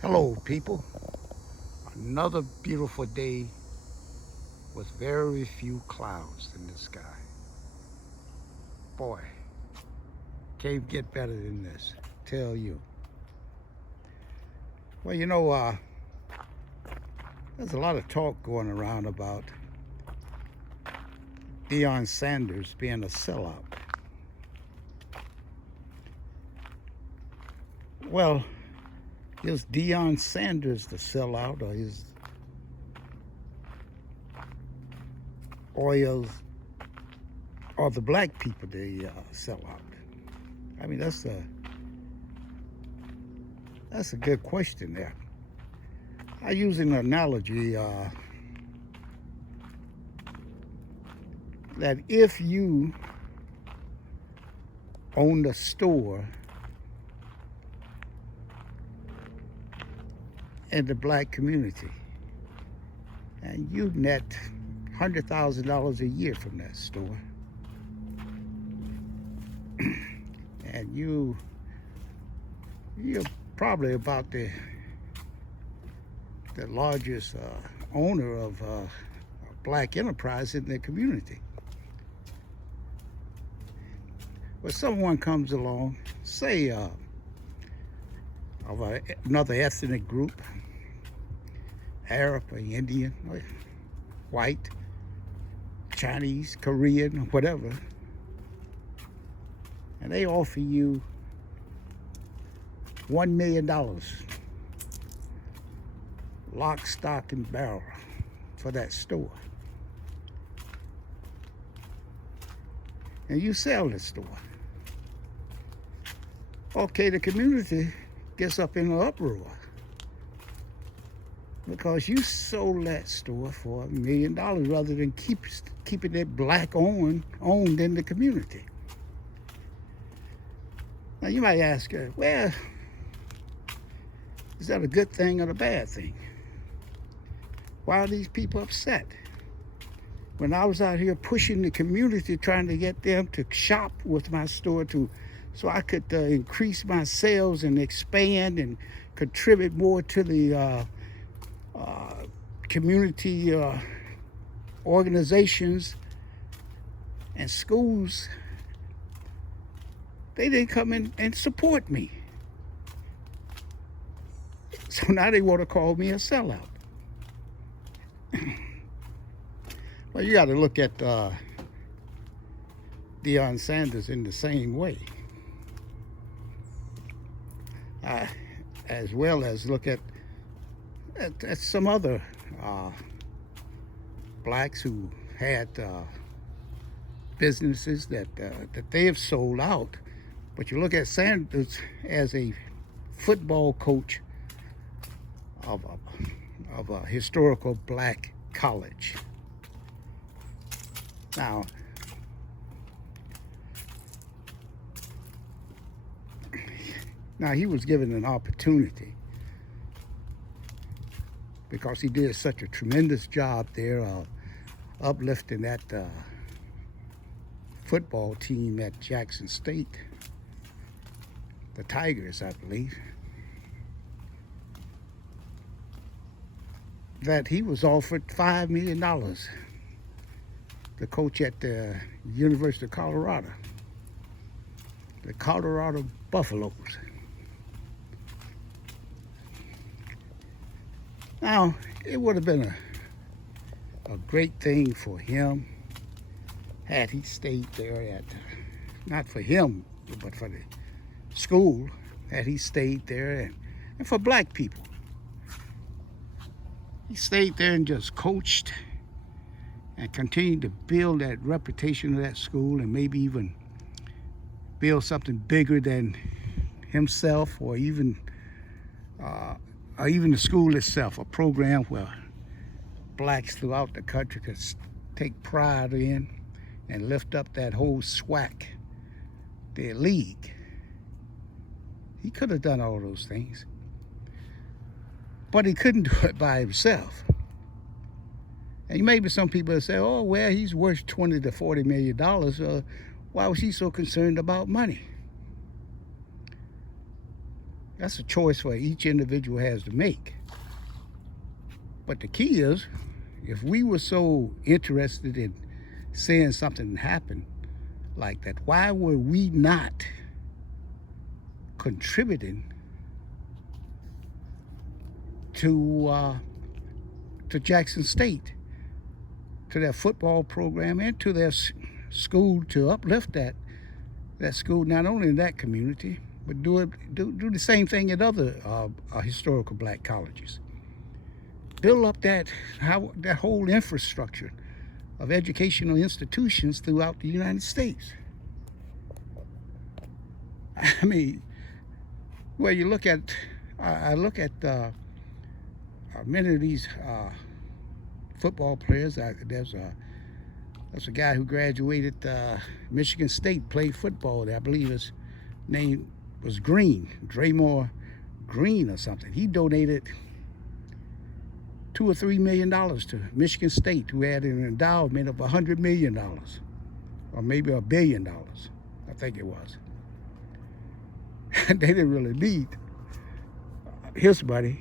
Hello, people. Another beautiful day with very few clouds in the sky. Boy, can't get better than this. Tell you. Well, there's a lot of talk going around about Deion Sanders being a sellout. Well, is Deion Sanders the sellout, or are the black people the sellout? I mean, that's a good question there. I use an analogy that if you owned a store in the black community and you net $100,000 a year from that store, and you're probably about the largest owner of black enterprise in the community. But someone comes along, say another ethnic group, Arab or Indian, or white, Chinese, Korean, or whatever, and they offer you $1 million, lock, stock, and barrel for that store. And you sell the store. Okay, the community gets up in an uproar because you sold that store for $1 million rather than keeping it black owned in the community. Now you might ask, well, is that a good thing or a bad thing? Why are these people upset? When I was out here pushing the community, trying to get them to shop with my store so I could increase my sales and expand and contribute more to the community organizations and schools, they didn't come in and support me. So now they want to call me a sellout. Well, you got to look at Deion Sanders in the same way, as well as look at some other blacks who had businesses that they have sold out. But you look at Sanders as a football coach of a historical black college. Now he was given an opportunity because he did such a tremendous job there uplifting that football team at Jackson State, the Tigers, I believe, that he was offered $5 million to coach at the University of Colorado, the Colorado Buffaloes. Now, it would have been a great thing for him had he stayed there not for him, but for the school, had he stayed there, and for black people. He stayed there and just coached and continued to build that reputation of that school and maybe even build something bigger than himself or even the school itself, a program where blacks throughout the country could take pride in and lift up that whole SWAC, their league. He could have done all those things, but he couldn't do it by himself. And maybe some people say, oh, well, he's worth $20 to $40 million. Why was he so concerned about money? That's a choice for each individual has to make. But the key is, if we were so interested in seeing something happen like that, why were we not contributing to Jackson State, to their football program, and to their school, to uplift that school, not only in that community, but do the same thing at other historical black colleges. Build up that whole infrastructure of educational institutions throughout the United States. I mean, well, you look at, I look at many of these football players. There's a guy who graduated Michigan State, played football there. I believe his name was Green, Draymore Green or something. He donated $2 or $3 million to Michigan State, who had an endowment of $100 million, or maybe $1 billion, I think it was. They didn't really need his money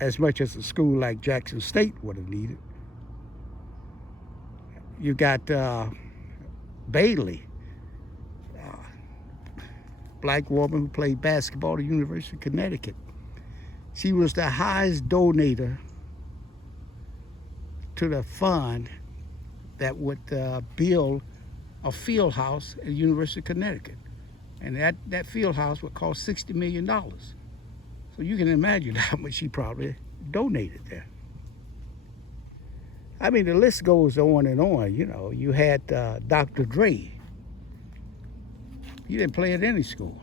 as much as a school like Jackson State would have needed. You got Bailey, black woman who played basketball at the University of Connecticut. She was the highest donator to the fund that would build a field house at the University of Connecticut. And that field house would cost $60 million. So you can imagine how much she probably donated there. I mean, the list goes on and on. You know, you had Dr. Dre. He didn't play at any school.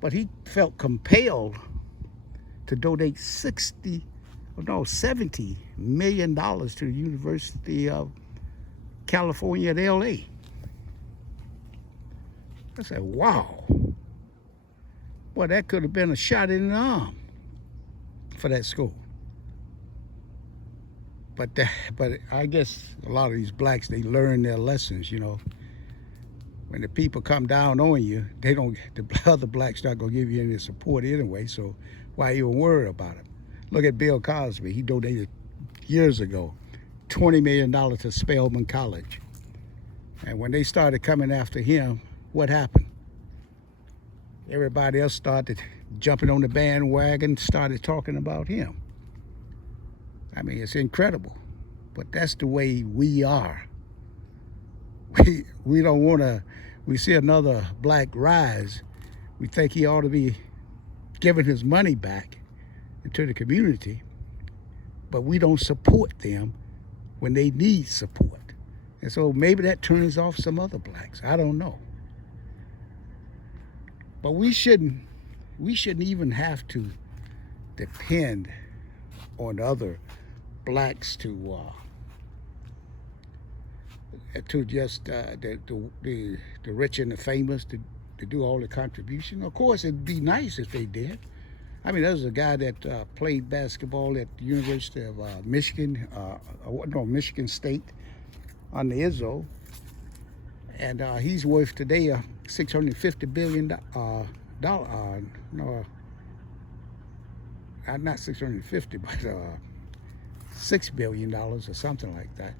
But he felt compelled to donate $70 million to the University of California at LA. I said, wow. Well, that could have been a shot in the arm for that school. But I guess a lot of these blacks, they learn their lessons, you know. When the people come down on you, the other blacks not gonna give you any support anyway, so why even worry about it? Look at Bill Cosby. He donated years ago $20 million to Spelman College. And when they started coming after him, what happened? Everybody else started jumping on the bandwagon, started talking about him. I mean, it's incredible, but that's the way we are. We don't want to, we see another black rise, we think he ought to be giving his money back to the community, but we don't support them when they need support. And so maybe that turns off some other blacks. I don't know. But we shouldn't even have to depend on other blacks to just the rich and the famous to do all the contribution. Of course, it'd be nice if they did. I mean, there's a guy that played basketball at the University of Michigan, Michigan State, on the ISO, and he's worth today $650 billion. No, not 650, but $6 billion or something like that.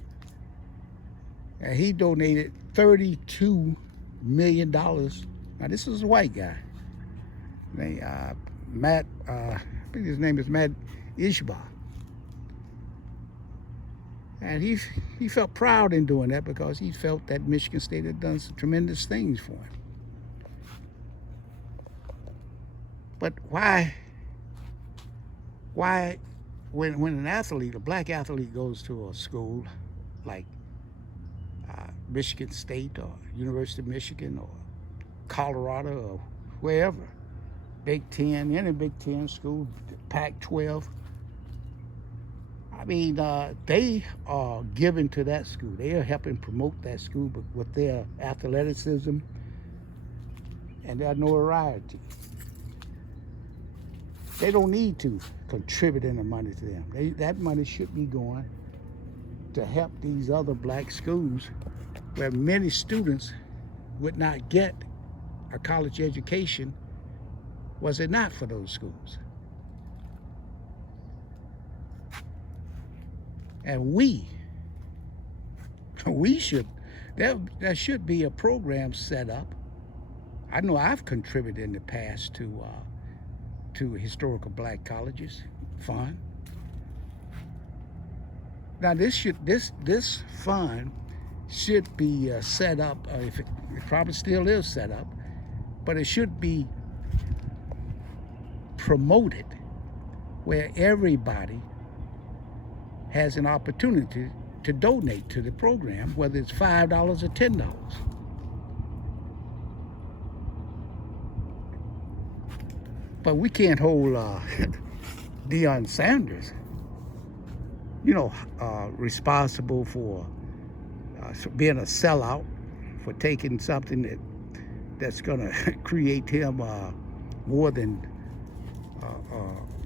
And he donated $32 million. Now, this is a white guy. Matt, I think his name is Matt Ishba. And he felt proud in doing that because he felt that Michigan State had done some tremendous things for him. But why when an athlete, a black athlete, goes to a school like Michigan State or University of Michigan or Colorado or wherever, Big Ten, any Big Ten school, Pac-12, I mean, they are giving to that school. They are helping promote that school but with their athleticism and their notoriety. They don't need to contribute any money to them. That money should be going to help these other black schools where many students would not get a college education Was it not for those schools? And we should, there should be a program set up. I know I've contributed in the past to historical black colleges fund. Now this fund should be set up. If it probably still is set up, but it should be promoted where everybody has an opportunity to donate to the program, whether it's $5 or $10. But we can't hold Deion Sanders, responsible for being a sellout, for taking something that's going to create him more than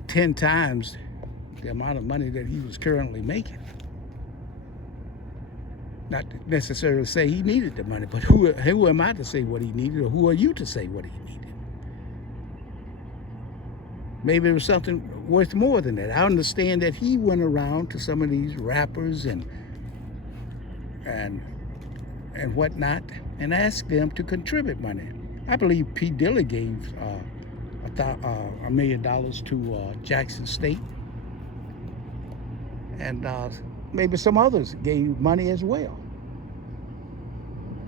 10 times the amount of money that he was currently making. Not necessarily say he needed the money, but who am I to say what he needed, or who are you to say what he needed? Maybe it was something worth more than that. I understand that he went around to some of these rappers and whatnot and asked them to contribute money. I believe P. Diddy gave $1 million to Jackson State, and maybe some others gave money as well.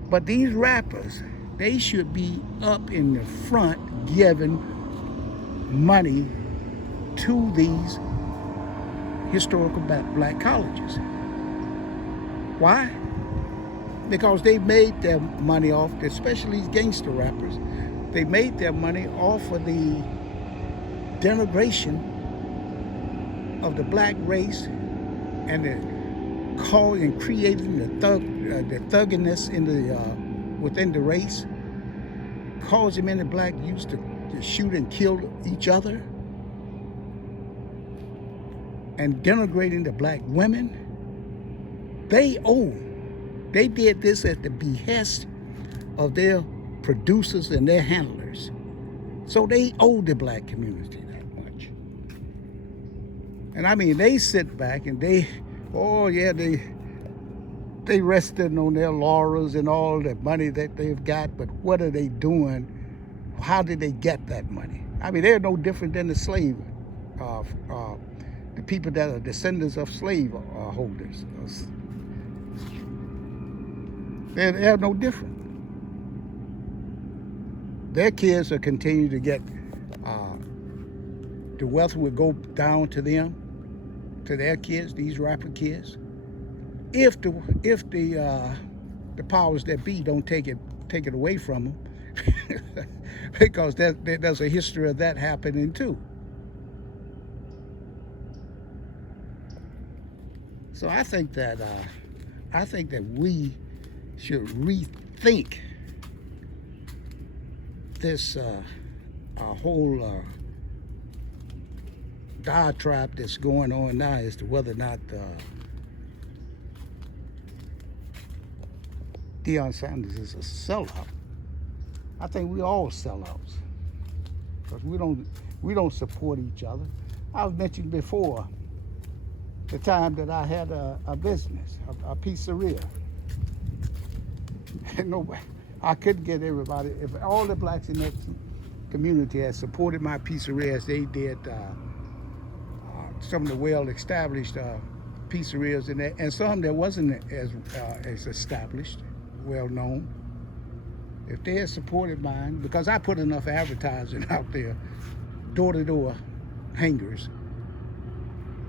But these rappers, they should be up in the front giving money to these historical black colleges. Why? Because they made their money off, especially these gangster rappers, they made their money off of the denigration of the black race and creating the thugginess in within the race, causing many black youths to shoot and kill each other, and denigrating the black women. They did this at the behest of their producers and their handlers. So they owe the black community that much. And I mean, they sit back and they rested on their laurels and all the money that they've got, but what are they doing? How did they get that money? I mean, they're no different than the slave, the people that are descendants of slave holders. They're no different. Their kids will continue to get, the wealth will go down to them, to their kids, these rapper kids, if the powers that be don't take it away from them. Because there's a history of that happening too. So I think that we should rethink this whole diatribe that's going on now as to whether or not Deion Sanders is a sellout. I think we all sellouts because we don't support each other. I was mentioning before the time that I had a business, a pizzeria. And nobody, I couldn't get everybody. If all the blacks in that community had supported my pizzeria as they did some of the well-established pizzerias in there, and some that wasn't as established, well-known. If they had supported mine, because I put enough advertising out there, door-to-door hangers,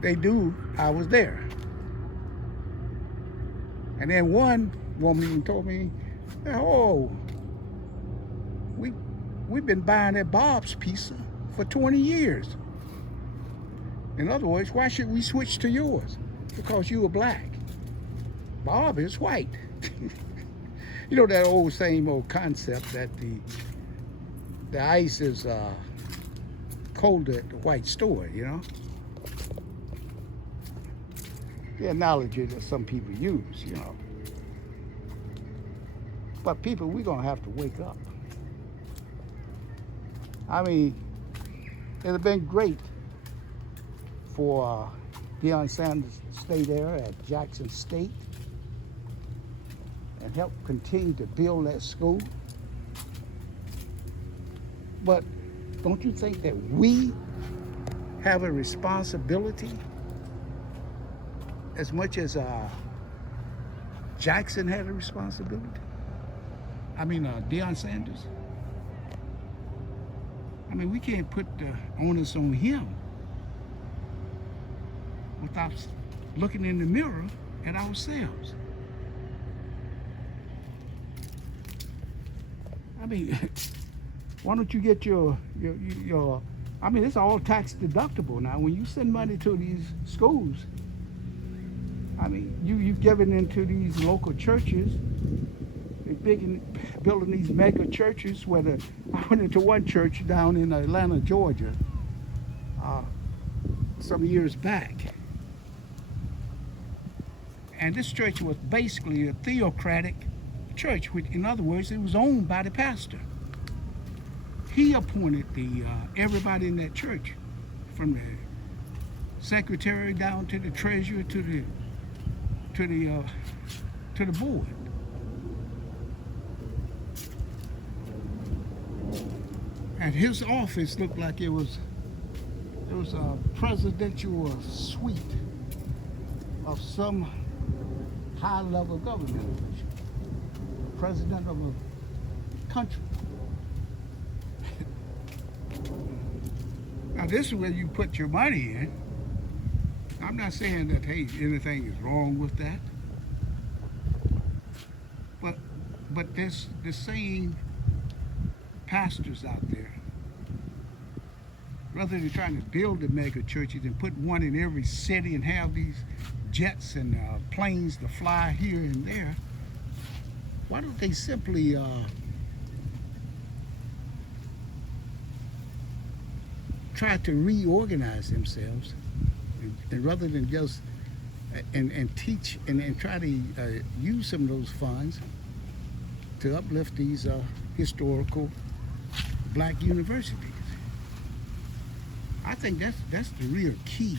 they knew I was there. And then one woman even told me, "Oh, we've been buying at Bob's Pizza for 20 years. In other words, why should we switch to yours? Because you were black. Bob is white." You know that same old concept that the ice is colder at the white store, you know? The analogy that some people use, you know. But people, we're gonna have to wake up. I mean, it'd have been great for Deion Sanders to stay there at Jackson State and help continue to build that school. But don't you think that we have a responsibility as much as Jackson had a responsibility? Deion Sanders. We can't put the onus on him without looking in the mirror at ourselves. Why don't you get your it's all tax deductible now. When you send money to these schools, you've given into these local churches. They're building these mega churches. I went into one church down in Atlanta, Georgia, some years back. And this church was basically a theocratic church, which, in other words, it was owned by the pastor. He appointed everybody in that church, from the secretary down to the treasurer to the board. And his office looked like it was a presidential suite of some high-level government official, president of a country. Now, this is where you put your money in. I'm not saying that, hey, anything is wrong with that. But there's the same pastors out there, rather than trying to build the mega churches and put one in every city and have these jets and planes to fly here and there, why don't they simply try to reorganize themselves, and rather than just and teach and try to use some of those funds to uplift these historical black universities? I think that's the real key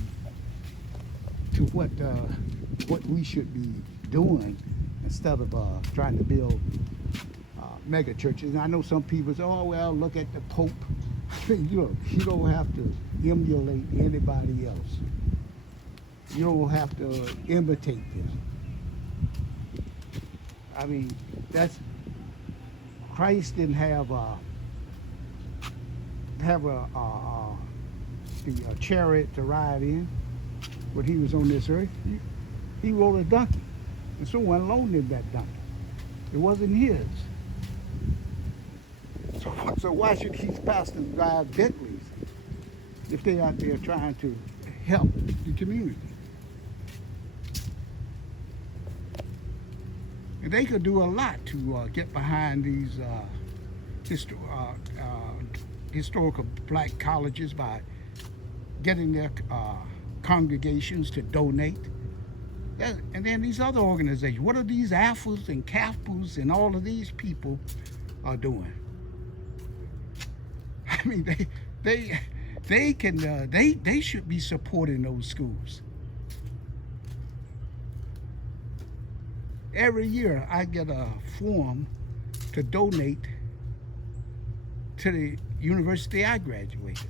to what we should be doing, instead of trying to build mega churches. And I know some people say, "Oh well, look at the Pope." You don't have to emulate anybody else. You don't have to imitate them. Christ didn't have the chariot to ride in when he was on this earth. He rode a donkey, and someone loaned him that donkey. It wasn't his. So why should these pastors drive Bentleys if they're out there trying to help the community? And they could do a lot to get behind these historical black colleges by getting their congregations to donate. And then these other organizations, what are these AFUs and CAFUs and all of these people are doing? They should be supporting those schools. Every year I get a form to donate to the university I graduated.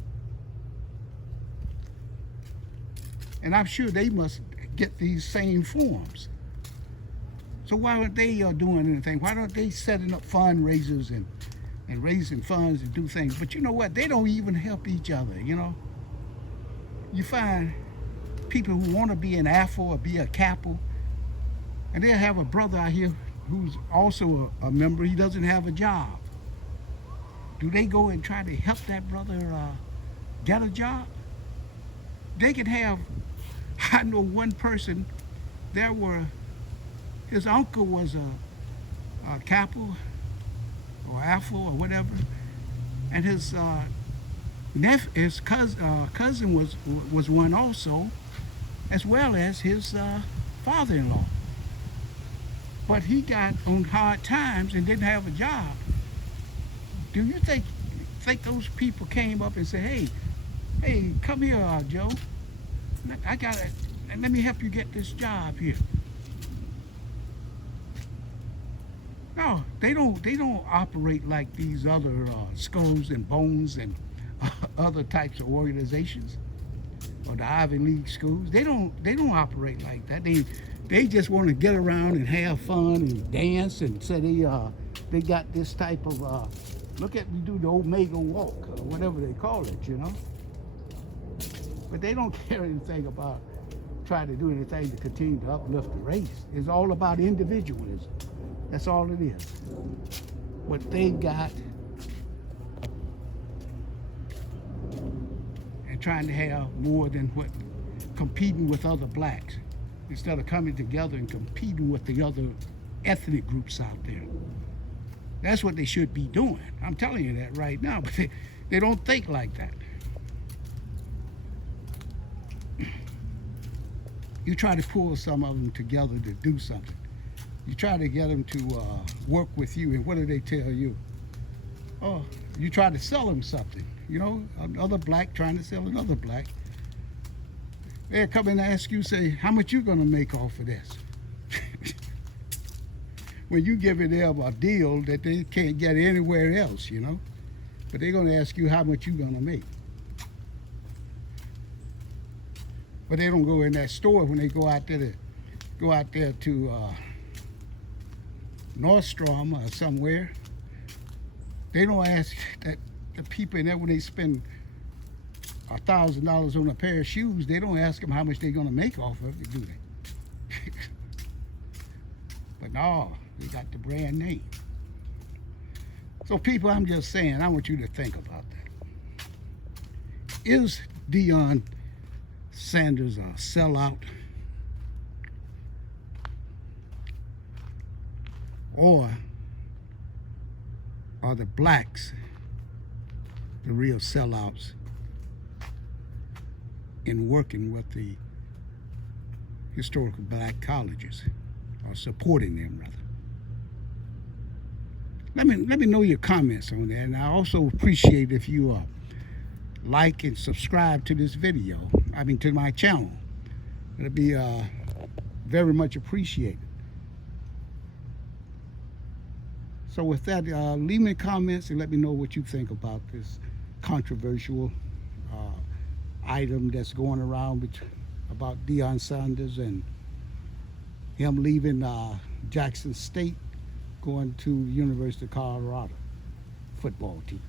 And I'm sure they must get these same forms. So why aren't they doing anything? Why aren't they setting up fundraisers and raising funds and do things? But you know what? They don't even help each other, You find people who want to be an AFO or be a CAPO, and they'll have a brother out here who's also a member. He doesn't have a job. Do they go and try to help that brother get a job? They could have, I know one person, his uncle was a CAPO or AFO or whatever, and his cousin was one also, as well as his father-in-law. But he got on hard times and didn't have a job. Do you think those people came up and said, "Hey, Hey, come here, Joe. I got it. Let me help you get this job here. No, they don't. They don't operate like these other Skulls and Bones and other types of organizations or the Ivy League schools. They don't. They don't operate like that. They just want to get around and have fun and dance and say they got this type of look at me do the Omega Walk or whatever they call it, you know. But they don't care anything about trying to do anything to continue to uplift the race. It's all about individualism. That's all it is. What they got and trying to have more than what competing with other blacks instead of coming together and competing with the other ethnic groups out there. That's what they should be doing. I'm telling you that right now, but they don't think like that. You try to pull some of them together to do something. You try to get them to work with you, and what do they tell you? Oh, you try to sell them something. You know, another black trying to sell another black. They'll come and ask you, say, how much you gonna make off of this? When you give them a deal that they can't get anywhere else, you know? But they're gonna ask you how much you gonna make. But they don't go in that store when they go out there to Nordstrom or somewhere. They don't ask that the people in there when they spend $1,000 on a pair of shoes. They don't ask them how much they're gonna make off of it, do they? But no, they got the brand name. So people, I'm just saying, I want you to think about that. Is Deion Sanders a sellout? Or are the blacks the real sellouts in working with the historical black colleges, or supporting them rather? Let me know your comments on that, and I also appreciate if you like and subscribe to this video. I mean, to my channel. It'll be very much appreciated. So with that, leave me comments and let me know what you think about this controversial item that's going around about Deion Sanders and him leaving Jackson State, going to University of Colorado football team.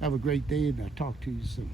Have a great day, and I'll talk to you soon.